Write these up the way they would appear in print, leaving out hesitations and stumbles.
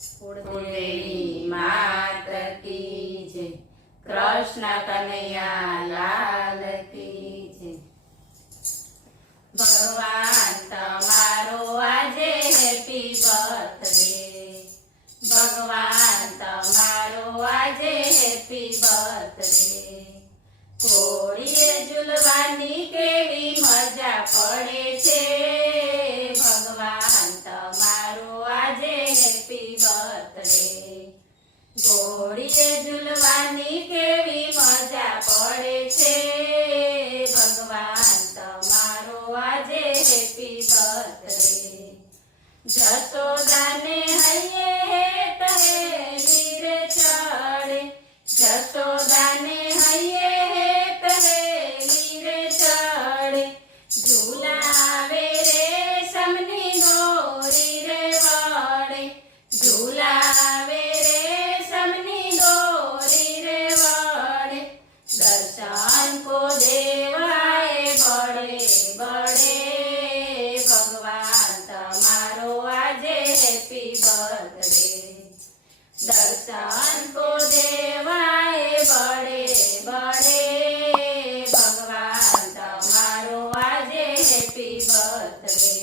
कुलदेवी मात की जय। कृष्ण कन्हैया लाल की जय। भगवान तमारो आजे हैप्पी बर्थडे। भगवान तमारो आजे हैप्पी बर्थडे। कोळीए झूलवानी केवी मजा पड़े छे। भगवान तमारो आजे हैप्पी बर्थडे। घोड़ीए झूलवानी केवी मजा पड़े छे। भगवान तमारो आजे हैप्पी बर्थडे। जसोदाने हइये हेत हेली रे चढ़े। जसोदाने हइये हेत हेली रे चढ़े। झूलावे रे समनी डोरी रे वड़े। झूलावे रे समनी डोरी रे वड़े। दर्शन को देवाए बड़े बड़े। भगवान तमारो आजे हैप्पी बर्थडे। दर्शन को देवाए बड़े बड़े। भगवान तमारो आजे हैप्पी बर्थडे।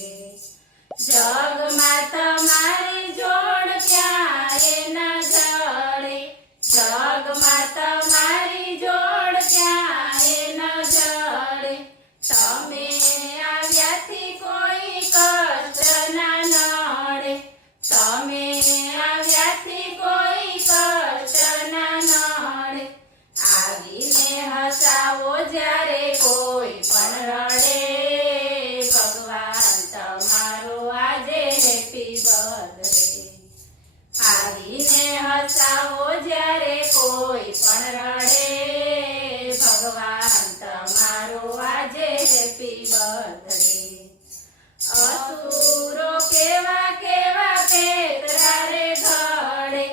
जग में तमारी जोड़ क्यारे न जड़े। जग में तमारी जोड़ क्यारे न जड़े। तमे આવ્યાથી કોઈ કષ્ટ ના નડે। તમે આવ્યાથી કોઈ કષ્ટ ના નડે। આવીને હસાવો જ્યારે કોઈ પણ રડે। ભગવાન તમારો આજે હેપી બર્થડે। આવીને હસાવો જ્યારે કોઈ પણ રડે। ભગવાન તમારો આજે હેપી બર્થડે। असुरो केवा केवा पेतरा रे घड़े।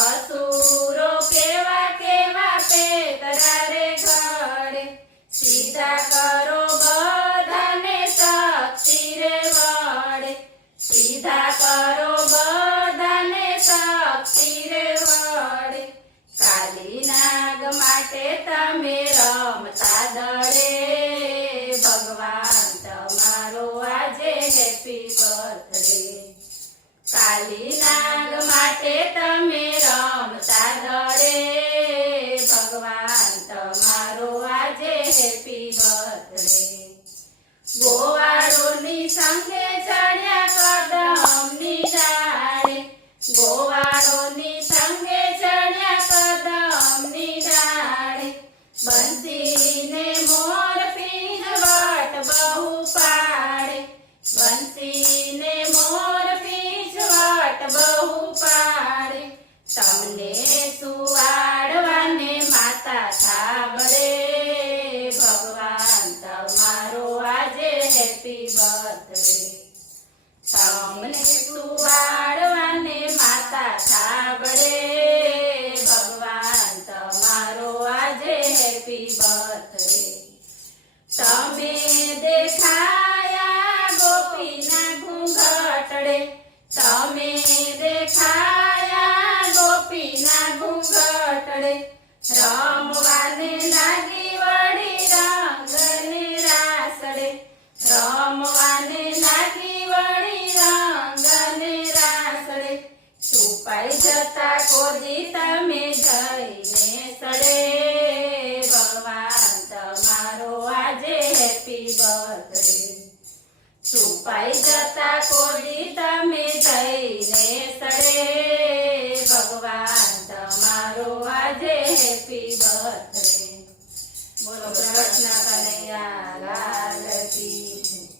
असुरो केवा केवा पेतरा रे घड़े। सीधा करो बधाने शक्ति रे वड़े। सीधा करो बधाने शक्ति रे वड़े। काली नाग माटे तमे रमता दड़े। भगवान तमारो आजे हैप्पी बर्थडे। काली नाग माटे तमे रमता दड़े। भगवान तमारो आजे हैप्पी बर्थडे। गोवाळोनी संगे चढ़्या कदमनी डाळे। गोवाळोनी संगे चढ़्या कदमनी डाळे। बंसीने मोर पीछवट बहु पाड़े। बंसीने मोर पीछवट बहु पाड़े। तमने सुवाड़वाने माता थाबड़े। भगवान तमारो आजे हैप्पी बर्थडे। तमने सुवाड़वाने माता थाबड़े। भगवान तमारो आजे हैप्पी बर्थडे। तमे देखाया गोपीना घूंघटड़े। तमे देखाया गोपीना घूंघटड़े। रमवाने लागी वड़ी रंगने रासड़े। रमवाने लागी वड़ी रंगने रासड़े। छुपाई जता कोदी तमे जईने सड़े। भगवान तमारो आजे हैप्पी बर्थडे। छुपाई जता कोदी तमे जईने सड़े। भगवान तमारो आजे हैप्पी बर्थडे। बोलो कृष्ण कन्हैया लाल की जय।